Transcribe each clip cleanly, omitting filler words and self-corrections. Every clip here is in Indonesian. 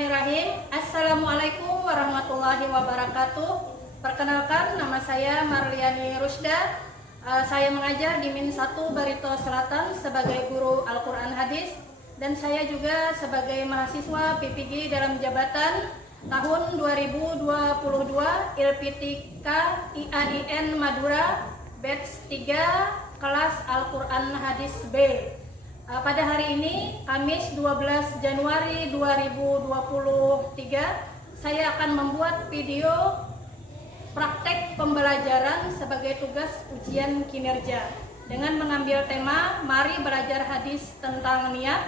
Bismillahirrahmanirrahim. Assalamualaikum warahmatullahi wabarakatuh. Perkenalkan, nama saya Marliani Rusda. Saya mengajar di Min 1 Barito Selatan sebagai guru Al-Quran Hadis, dan saya juga sebagai mahasiswa PPG dalam jabatan tahun 2022 ILPTK IAIN Madura batch 3 kelas Al-Quran Hadis B. Pada hari ini, Kamis 12 Januari 2023, saya akan membuat video praktek pembelajaran sebagai tugas ujian kinerja dengan mengambil tema Mari Belajar Hadis tentang Niat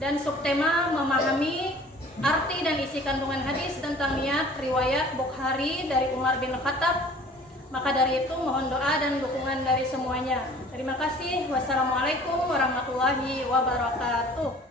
dan subtema memahami arti dan isi kandungan hadis tentang niat riwayat Bukhari dari Umar bin Khattab. Maka dari itu mohon doa dan dukungan dari semuanya. Terima kasih. Wassalamualaikum warahmatullahi wabarakatuh.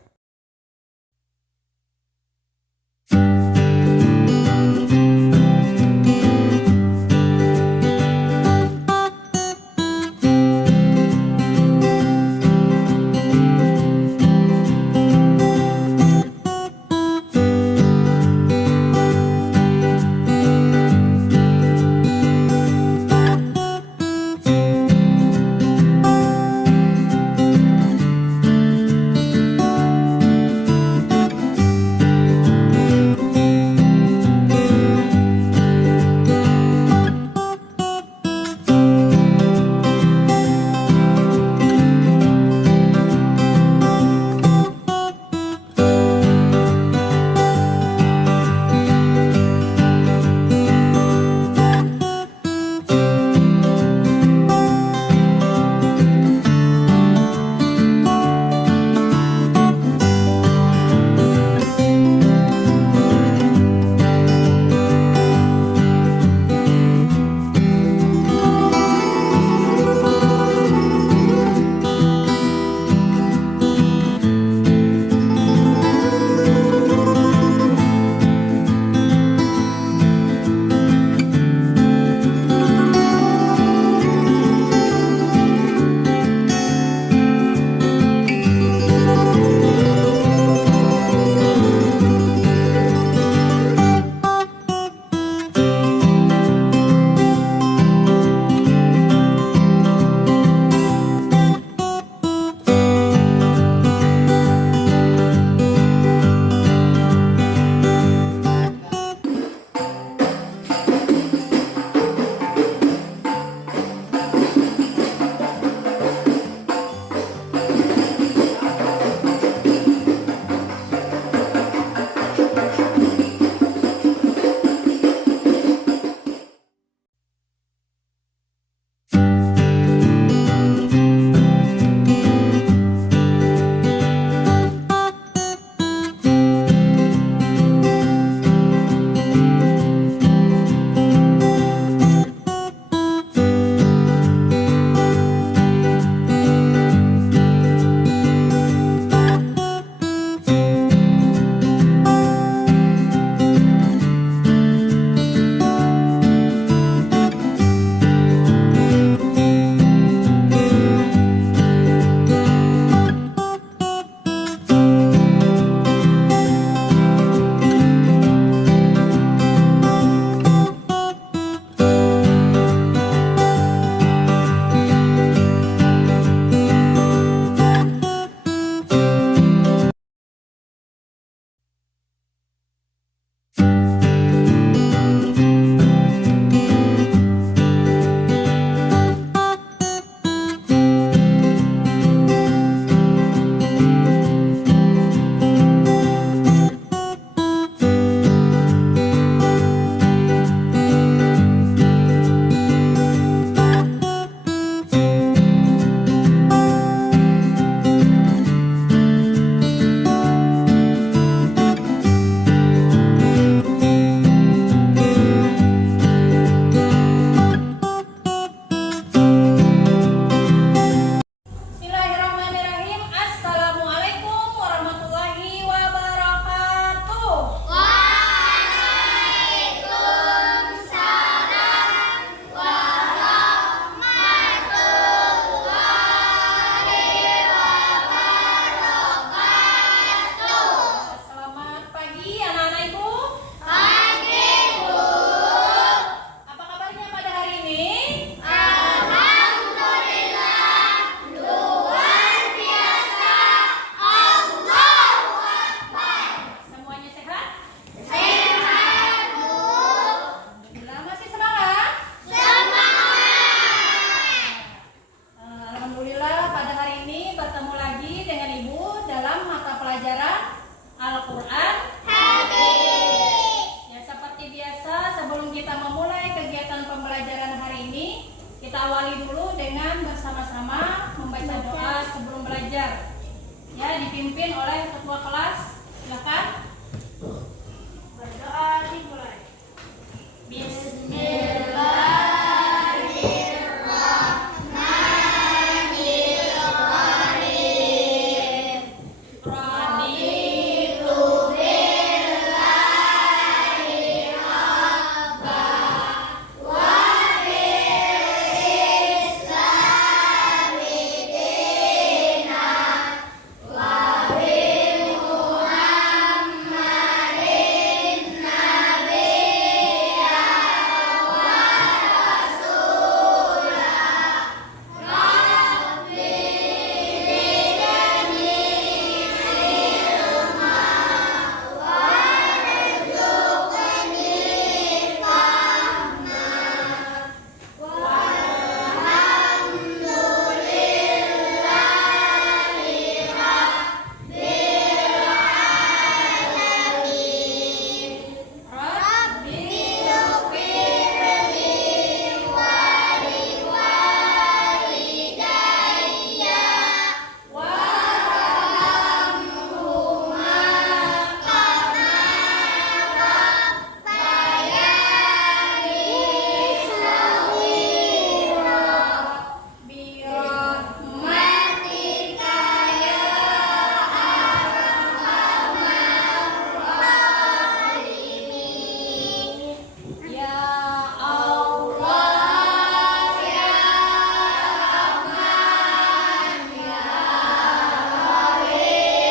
dipimpin oleh ketua kelas. Silakan. Berdoa dimulai. Bismillahirrahmanirrahim. Raditu billahi rabba wa bil islami dina wa bi Muhammadin nabiyya wa rasulah. Rabbi zidni ilma warzuqni fahma walhamdulillahi rabbil alamin. Rabbi ighfirli wa liwalidayya warhamhuma kama rabbayani shaghira birahmatika ya arhamar rahimin. Ya Allah ya Rahman ya Rahim ya Malik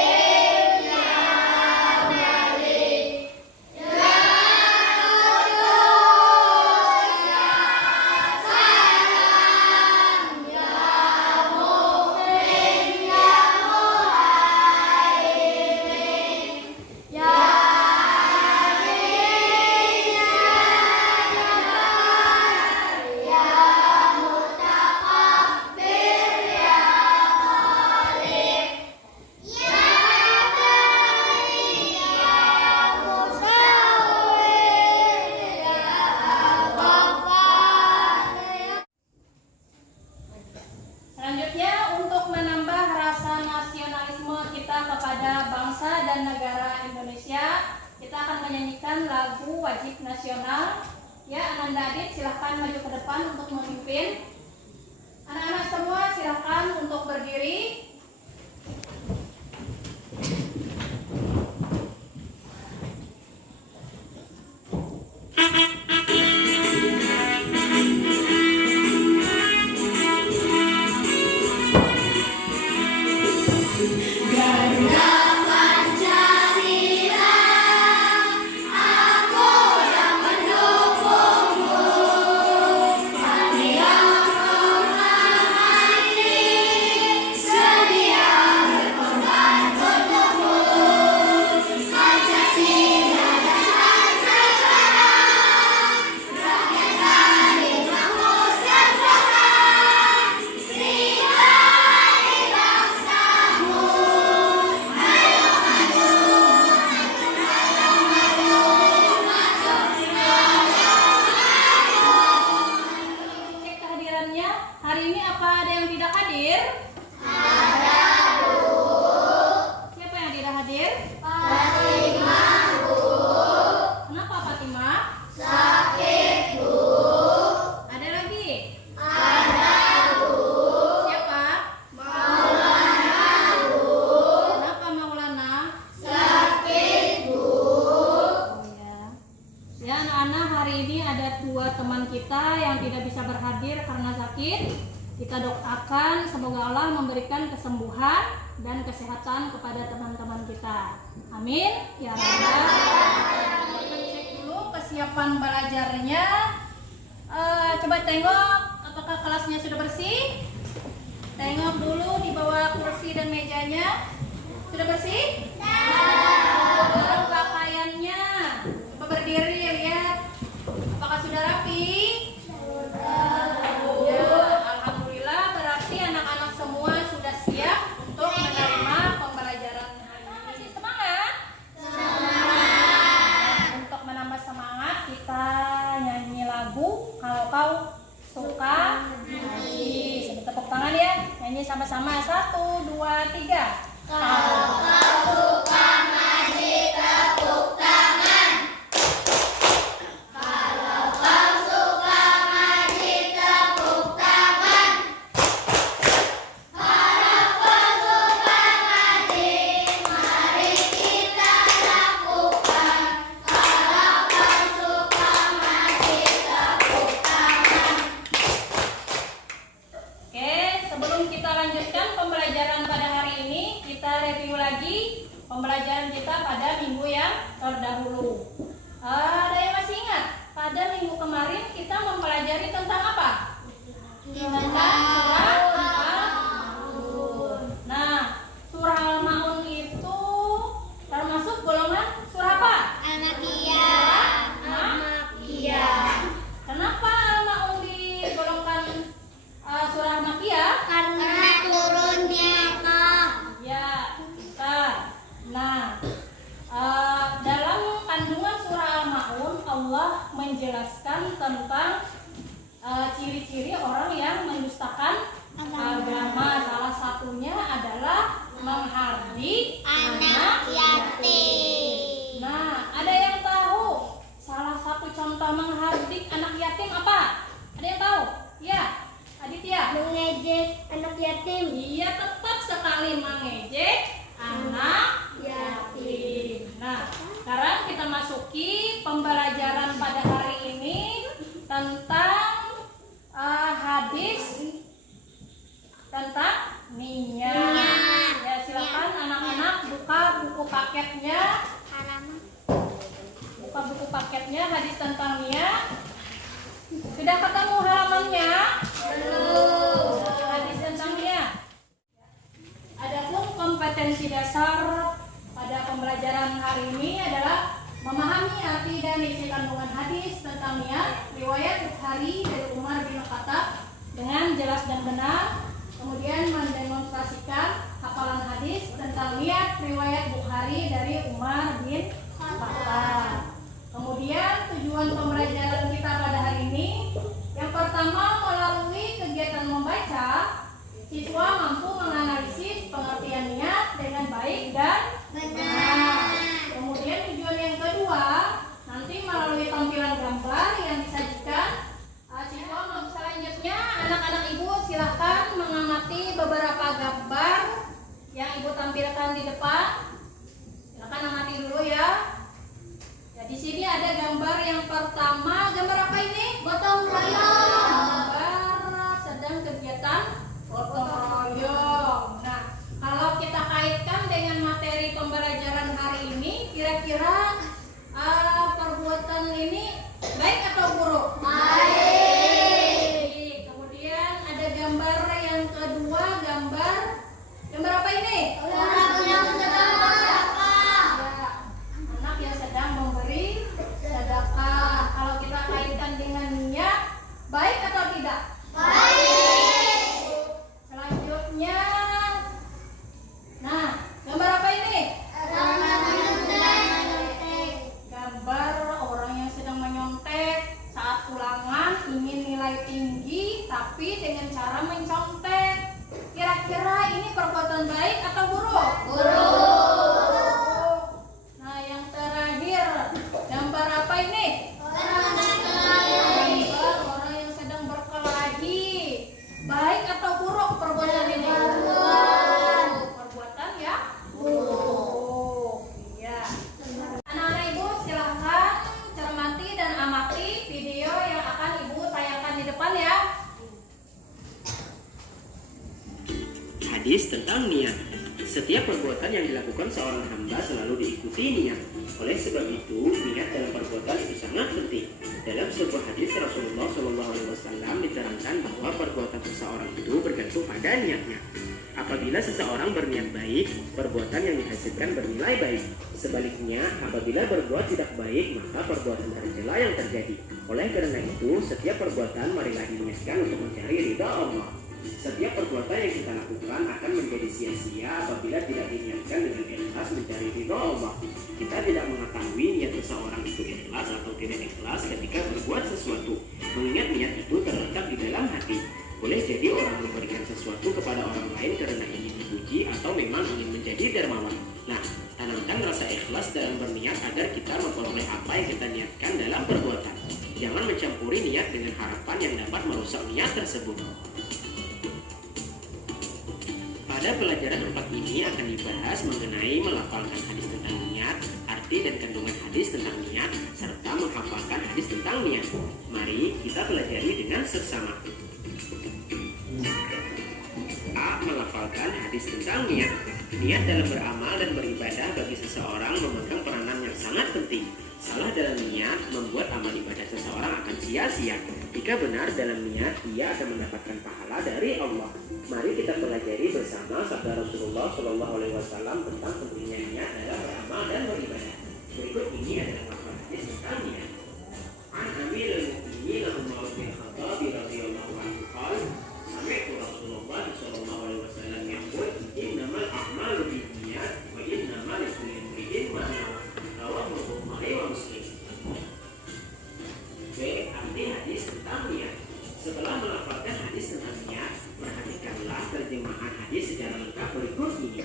ya Qudus ya Salam ya Mu'min ya Muhaimin ya Amin ya Jabbar ya Mutakabbir ya Khaliq ya Bari ya Musawwir ya Ghaffar ya. Selanjutnya, untuk menambah rasa nasionalisme kita kepada bangsa dan negara Indonesia, kita akan menyanyikan lagu wajib nasional. Ya, Ananda Adit silahkan maju ke depan untuk memimpin. Anak-anak semua silahkan untuk berdiri. Garuda Pancasila, aku yang mendukungmu. Kami yang menghormati, sedia berkorban untukmu. Pancasila dasar negara, rakyat kami makmur sejahtera. Nilai bangsamu, ayo maju, cek kehadirannya. Hari ini apa ada yang tidak hadir? Ada, Bu. Siapa yang tidak hadir? Fatimah, Bu. Kenapa Fatimah? Sakit, Bu. Ada lagi? Ada, Bu. Siapa? Maulana, Bu. Kenapa Maulana? Sakit, Bu. Ya, anak-anak, hari ini ada dua teman kita yang tidak bisa berhadir karena sakit. Kita doakan semoga Allah memberikan kesembuhan dan kesehatan kepada teman-teman kita. Amin. Ya Rabbal Alamin. Cek dulu kesiapan belajarnya. Coba tengok apakah kelasnya sudah bersih. Tengok dulu di bawah kursi dan mejanya. Sudah bersih? Barang pakaiannya. Coba berdiri, lihat. Apakah sudah rapi? Ya, alhamdulillah, berarti anak-anak semua sudah siap untuk menerima pembelajaran hari ini. Masih semangat? Semangat. Untuk menambah semangat, kita nyanyi lagu. Kalau kau suka nyanyi, tepuk tangan ya. Nyanyi sama-sama. 1, 2, 3. Kalau Ada yang masih ingat? Pada minggu kemarin kita mempelajari tentang apa? Tentang surah Al-Maun. Nah, surah Al-Maun itu termasuk golongan surah apa? Al-Makkiyah. Kenapa Al-Maun digolongkan surah Makkiyah? Karena turunnya kah? Ya, bentar. Nah, dalam kandungan surah Al-Maun Allah menjelaskan tentang ciri-ciri orang yang mendustakan agama. Salah satunya adalah menghardik anak yatim. Nah, ada yang tahu salah satu contoh menghardik anak yatim apa? Ada yang tahu? Ya, Aditya. Mengejek anak yatim. Iya, tepat sekali, mengejek anak yatim. Nah, sekarang kita masuki pembelajaran pada hari ini tentang hadis tentang niat. Ya, silakan anak-anak buka buku paketnya. Buka buku paketnya hadis tentang niat. Sudah ketemu halamannya? Belum. Hadis tentang niat. Adapun kompetensi dasar pada pembelajaran hari ini adalah memahami arti dan isi kandungan hadis tentang niat riwayat Bukhari dari Umar bin Khattab dengan jelas dan benar, kemudian mendemonstrasikan hafalan hadis tentang niat riwayat Bukhari dari Umar bin Khattab. Kemudian tujuan pembelajaran kita pada hari ini yang pertama, melalui kegiatan membaca siswa mampu menganalisis pengertian niat dengan baik dan benar. Kemudian tujuan yang kedua, nanti melalui tampilan gambar yang disajikan, siswa mampu selanjutnya anak-anak ibu silahkan mengamati beberapa gambar yang ibu tampilkan di depan. Silahkan amati dulu ya. Ya, di sini ada gambar yang pertama. Gambar apa ini? Gotong royong. Gambar sedang kegiatan gotong royong. Nah, kalau kita kaitkan dengan materi pembelajaran hari ini, kira-kira perbuatan ini baik atau buruk? Baik. Kemudian ada gambar yang kedua, gambar apa ini? Orang yang sedang bersedekah. Ya, anak yang sedang memberi sedekah. Kalau kita kaitkan dengan niat, baik atau tidak? Baik. Selanjutnya, nah, gambar apa ini? Gambar orang yang sedang menyontek saat ulangan ingin nilai tinggi tapi dengan cara mencontek. Kira-kira ini perbuatan baik atau buruk? Buruk. Nah, yang terakhir, gambar apa ini? Gambar orang yang sedang berkelahi. Baik atau buruk perbuatan ini? Perbuatan ya? Buruk. Iya. Anak-anak ibu silahkan cermati dan amati video yang akan ibu tayangkan di depan ya. Hadis tentang niat. Setiap perbuatan yang dilakukan seorang hamba selalu diikuti niat. Oleh sebab itu, niat dalam perbuatan itu sangat penting. Dalam sebuah hadis Rasulullah SAW diterangkan bahwa perbuatan seseorang itu bergantung pada niatnya. Apabila seseorang berniat baik, perbuatan yang dihasilkan bernilai baik. Sebaliknya, apabila berbuat tidak baik, maka perbuatan tercela yang terjadi. Oleh karena itu, setiap perbuatan marilah diniatkan untuk mencari ridha Allah. Setiap perbuatan yang kita lakukan akan menjadi sia-sia apabila tidak diniatkan dengan ikhlas mencari ridha Allah. Kita tidak mengetahui niat seseorang itu ikhlas atau tidak ikhlas ketika berbuat sesuatu, mengingat niat itu terletak di dalam hati. Boleh jadi orang memberikan sesuatu kepada orang lain karena ingin dipuji atau memang ingin menjadi dermawan. Nah, tanamkan rasa ikhlas dalam berniat agar kita memperoleh apa yang kita niatkan dalam perbuatan. Jangan mencampuri niat dengan harapan yang dapat merusak niat tersebut. Pada pelajaran 4 ini akan dibahas mengenai melafalkan hadis tentang niat, arti dan kandungan hadis tentang niat, serta menghafalkan hadis tentang niat. Mari kita pelajari dengan seksama. A. Melafalkan hadis tentang niat. Niat dalam beramal dan beribadah bagi seseorang memegang peranan yang sangat penting. Salah dalam niat membuat amal ibadah seseorang akan sia-sia. Jika benar dalam niat, ia akan mendapatkan pahala dari Allah. Mari kita pelajari bersama sabda Rasulullah SAW tentang pentingnya niat dalam beramal dan beribadah. Berikut ini adalah lafaz hadis tentang niat. An Amirul Mukminin Umar bin Khattab radhiyallahu anhu qala sami'tu Rasulullah sallallahu alaihi wasallam yaqul innamal a'malu binniyat wa innamal likulli imri'in ma nawa. Rawahu Bukhari wa Muslim. B. Arti hadis tentang niat. Setelah melafalkan hadis tentang niat, perhatikanlah terjemahan hadis secara lengkap berikut ini.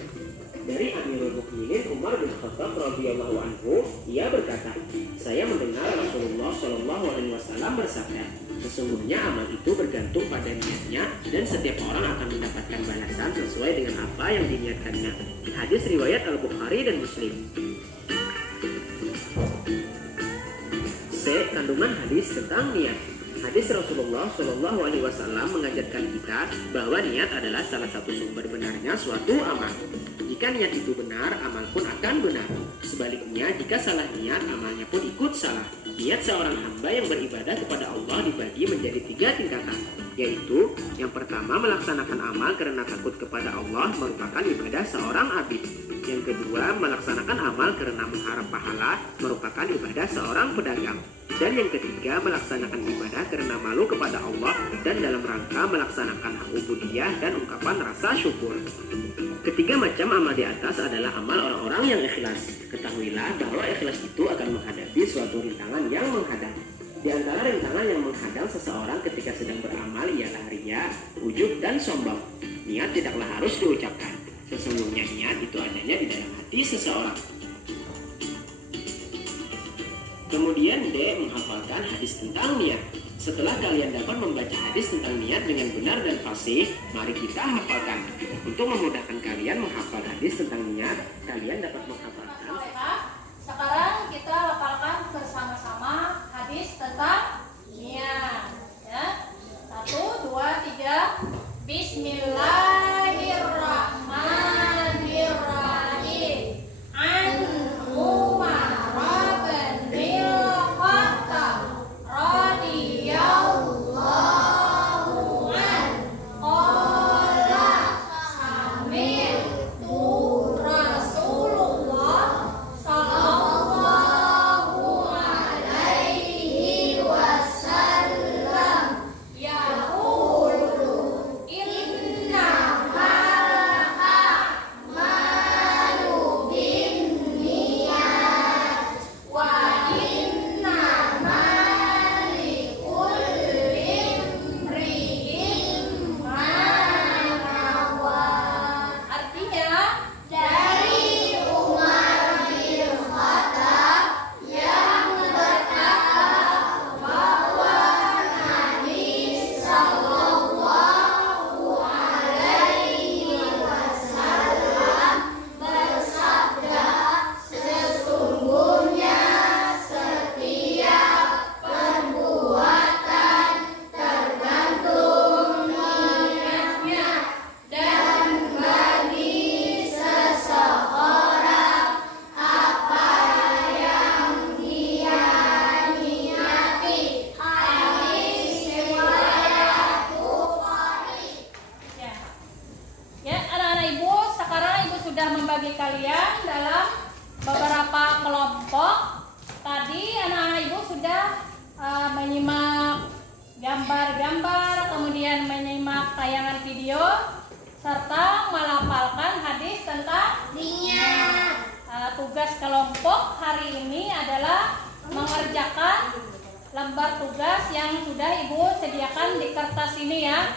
Dari Amirul Mukminin Umar bin Khattab radhiyallahu anhu, ia berkata, saya mendengar Rasulullah Shallallahu Alaihi Wasallam bersabda, sesungguhnya amal itu bergantung pada niatnya dan setiap orang akan mendapatkan balasan sesuai dengan apa yang diniatkannya. Hadis riwayat Al-Bukhari dan Muslim. C. Kandungan hadis tentang niat. Hadis Rasulullah Shallallahu Alaihi Wasallam mengajarkan kita bahwa niat adalah salah satu sumber benarnya suatu amal. Jika niat itu benar, amal pun akan benar. Sebaliknya, jika salah niat, amalnya pun ikut salah. Niat seorang hamba yang beribadah kepada Allah dibagi menjadi 3 tingkatan, yaitu yang pertama melaksanakan amal karena takut kepada Allah merupakan ibadah seorang abid. Yang kedua, melaksanakan amal karena mengharap pahala merupakan ibadah seorang pedagang. Dan yang ketiga, melaksanakan ibadah karena malu kepada Allah dan dalam rangka melaksanakan hak ubudiyah dan ungkapan rasa syukur. Ketiga macam amal di atas adalah amal orang-orang yang ikhlas. Ketahuilah bahwa ikhlas itu akan menghadapi suatu rintangan yang menghadang. Di antara rintangan yang menghadang seseorang ketika sedang beramal ialah riya, ujub, dan sombong. Niat tidaklah harus diucapkan. Sesungguhnya niat itu adanya di dalam hati seseorang. Kemudian D. Menghafalkan hadis tentang niat. Setelah kalian dapat membaca hadis tentang niat dengan benar dan fasih, mari kita hafalkan. Untuk memudahkan kalian menghafal hadis tentang niat, kalian dapat menghafalkan. Sekarang kita hafalkan bersama-sama hadis tentang niat. Ya. 1, 2, 3. Bismillahirrahmanirrahim. An Umar bin Khattab radhiyallahu anhu qala sami'tu Rasulullah sallallahu alaihi wasallam yaqulu innamal a'malu binniyat wa innamal likulli imri'in ma nawa. Artinya, dari Umar bin Khattab yang berkata bahwa Nabi Sallallahu Alaihi Wasallam bersabda, sesungguhnya setiap perbuatan tergantung niatnya, dan bagi seseorang apa yang dia niati. Hadis riwayat Bukhari. Ya, anak-anak ibu, sekarang ibu sudah membagi kalian dalam beberapa kelompok. Tadi anak-anak ibu sudah menyimak gambar-gambar, kemudian menyimak tayangan video, serta melafalkan hadis tentang niat. Tugas kelompok hari ini adalah mengerjakan lembar tugas yang sudah ibu sediakan di kertas ini ya.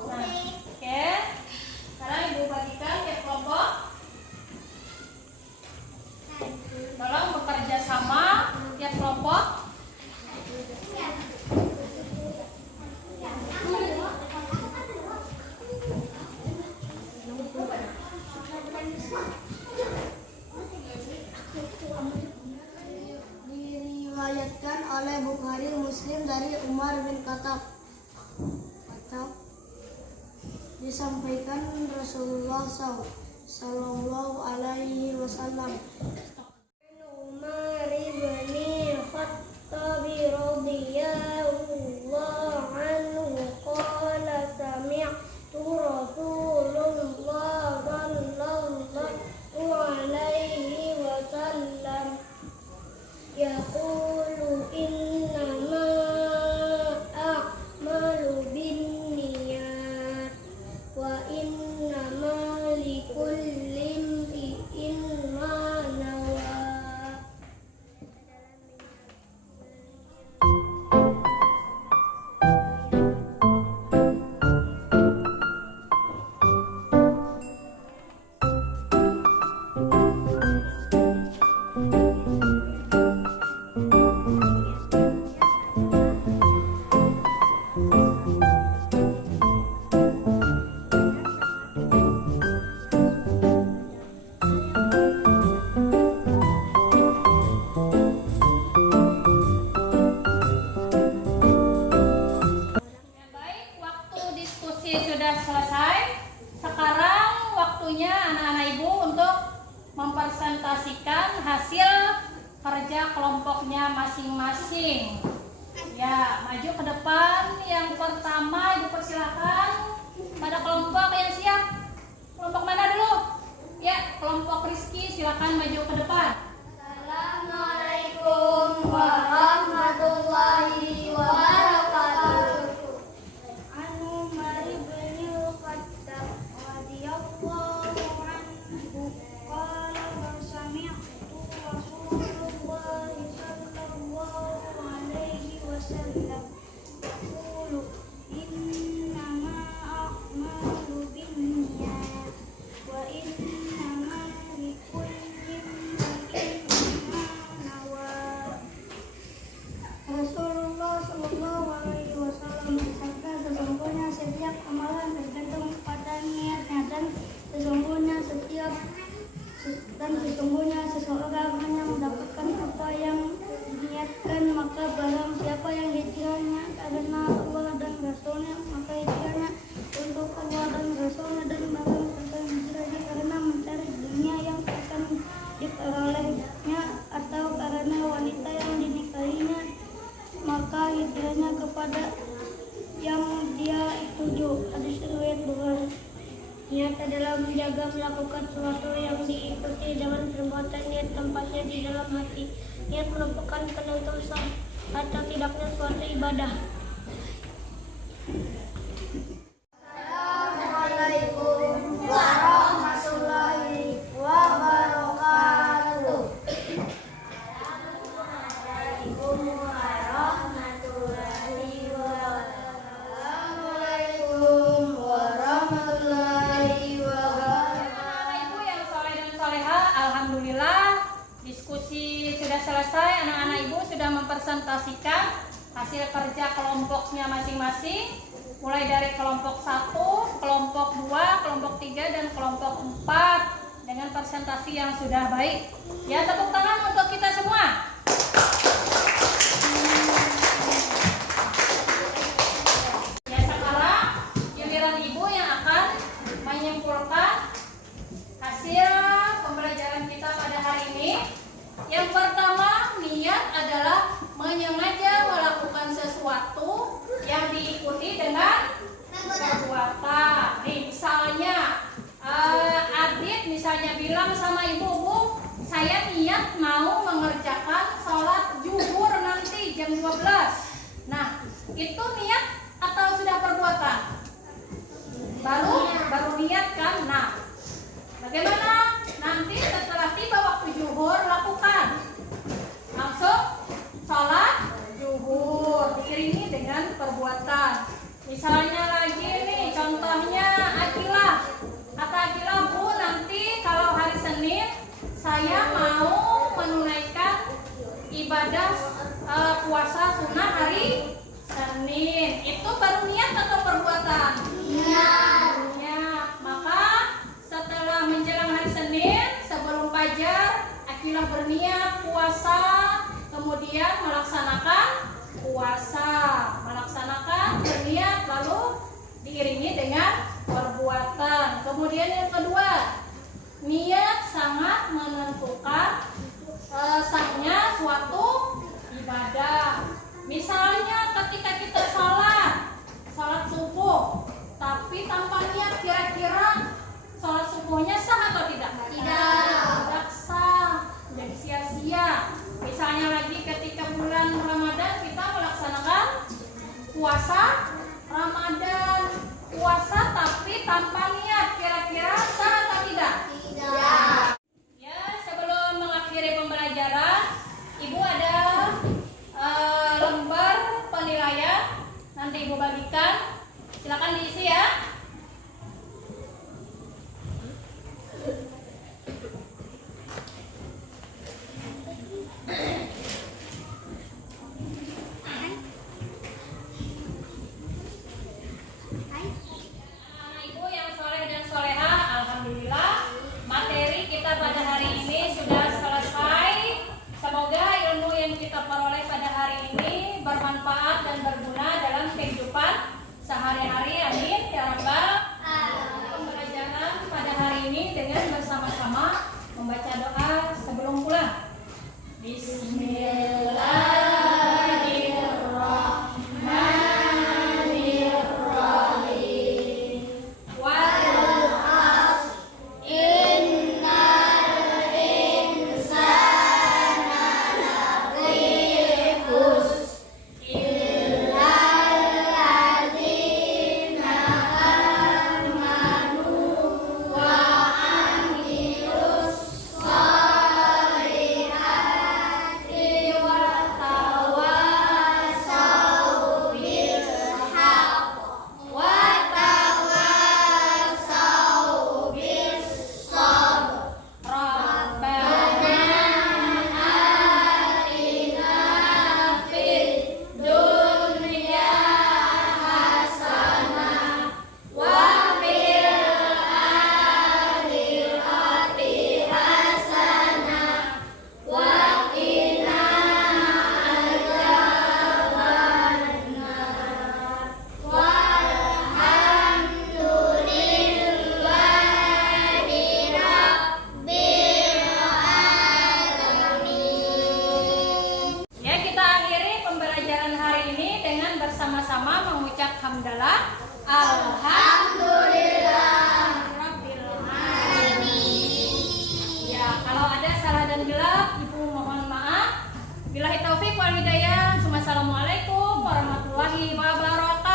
Nah, oke. Sekarang ibu bagikan ke kelompok. Tolong bekerja sama tiap kelompok. Diriwayatkan oleh Bukhari Muslim dari Umar bin Khattab disampaikan Rasulullah Sallallahu Alaihi Wasallam. Umar bin masing-masing. Ya, maju ke depan. Yang pertama Ibu persilakan pada kelompok yang siap. Kelompok mana dulu? Ya, kelompok Rizky silakan maju ke depan. Assalamualaikum warahmatullahi wabarakatuh. Anu mari beliau kata radhiyallahu anhu qala sami'tu Rasulullah sallallahu alaihi wasallam yaqulu innama a'malu binniyat wa innama likulli imrin ma nawa. Rasulullah Shallallahu Alaihi Wasallam bersabda, sesungguhnya setiap amalan tergantung pada niatnya dan sesungguhnya seseorang hanya mendapatkan apa yang diniatkan. Maka barang siapa yang hijrahnya karena Allah dan Rasulnya, maka hijrahnya untuk Allah dan Rasulnya. Dan barang siapa yang hijrahnya karena mencari dunia yang akan diperolehnya atau karena wanita yang dinikahinya, maka hijrahnya kepada yang dia tuju. Hadis riwayat Bukhari. Niat adalah menjaga melakukan sesuatu yang diikuti dengan perbuatan. Niat tempatnya di dalam hati. Niat merupakan penentu sah atau tidaknya suatu ibadah. Assalamualaikum warahmatullahi wabarakatuh. Assalamualaikum warahmatullahi wabarakatuh. Anak Ibu yang soleh dan soleha, alhamdulillah diskusi sudah selesai. Anak-anak Ibu sudah mempresentasikan hasil kerja kelompoknya masing-masing, mulai dari kelompok 1, kelompok 2, kelompok 3, dan kelompok 4 dengan presentasi yang sudah baik. Ya, tepuk tangan untuk kita semua. Ya, sekarang giliran Ibu yang akan menyimpulkan hasil pembelajaran kita pada hari ini. Yang pertama, niat adalah menyengaja melakukan sesuatu yang diikuti dengan perbuatan. Nih, misalnya Adit misalnya bilang sama ibu, "Bu, saya niat mau mengerjakan sholat zuhur nanti jam 12." Nah, itu niat atau sudah perbuatan? Baru niat kan? Nah, bagaimana nanti setelah tiba waktu zuhur lakukan? Langsung sholat zuhur diiringi dengan perbuatan. Misalnya lagi nih, contohnya Akilah. Kata Akilah, "Bu, nanti kalau hari Senin saya mau menunaikan ibadah puasa sunnah hari Senin." Itu baru niat atau perbuatan? Niat. Maka setelah menjelang hari Senin, sebelum fajar, Akilah berniat puasa, kemudian melaksanakan puasa, berniat lalu diiringi dengan perbuatan. Kemudian yang kedua, niat sangat menentukan sahnya suatu ibadah. Misalnya ketika kita sholat subuh, tapi tanpa niat, kira-kira sholat subuhnya sah atau tidak? Tidak sah, jadi sia-sia. Misalnya lagi ketika bulan Ramadan kita melaksanakan puasa Ramadan, puasa tapi tanpa niat, kira-kira sah atau tidak? Tidak. Ya, sebelum mengakhiri pembelajaran, Ibu ada lembar penilaian, nanti Ibu bagikan, silakan diisi ya. Ibu yang soleh dan soleha, alhamdulillah materi kita pada hari ini sudah selesai. Semoga ilmu yang kita peroleh pada hari ini bermanfaat dan berguna dalam kehidupan sehari-hari. Amin ya rabbal alamin. Pembelajaran pada hari ini dengan bersama-sama membaca doa sebelum pulang. Bismillah. sama-sama mengucap hamdalah. Alhamdulillah Rabbil alamin. Ya, kalau ada salah dan hilaf, Ibu mohon maaf. Billahi taufik wal hidayah. Wassalamualaikum warahmatullahi wabarakatuh.